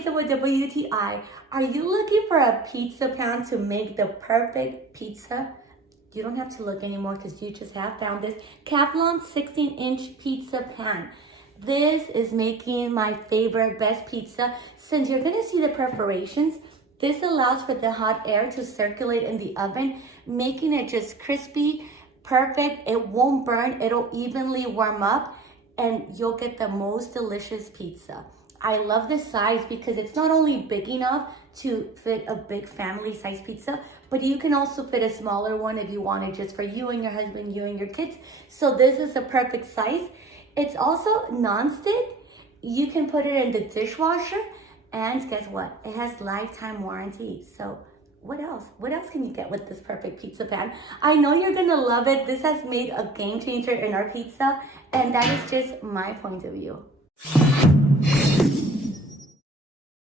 Lisa with WTI. Are you looking for a pizza pan to make the perfect pizza? You don't have to look anymore because you just have found this Calphalon 16-inch pizza pan. This is making my favorite, best pizza. Since you're gonna see the perforations, this allows for the hot air to circulate in the oven, making it just crispy, perfect. It won't burn, it'll evenly warm up, and you'll get the most delicious pizza. I love this size because it's not only big enough to fit a big family size pizza, but you can also fit a smaller one if you want it just for you and your husband, you and your kids. So this is the perfect size. It's also non-stick. You can put it in the dishwasher, and guess what? It has lifetime warranty. So what else? What else can you get with this perfect pizza pan? I know you're gonna love it. This has made a game changer in our pizza, and that is just my point of view.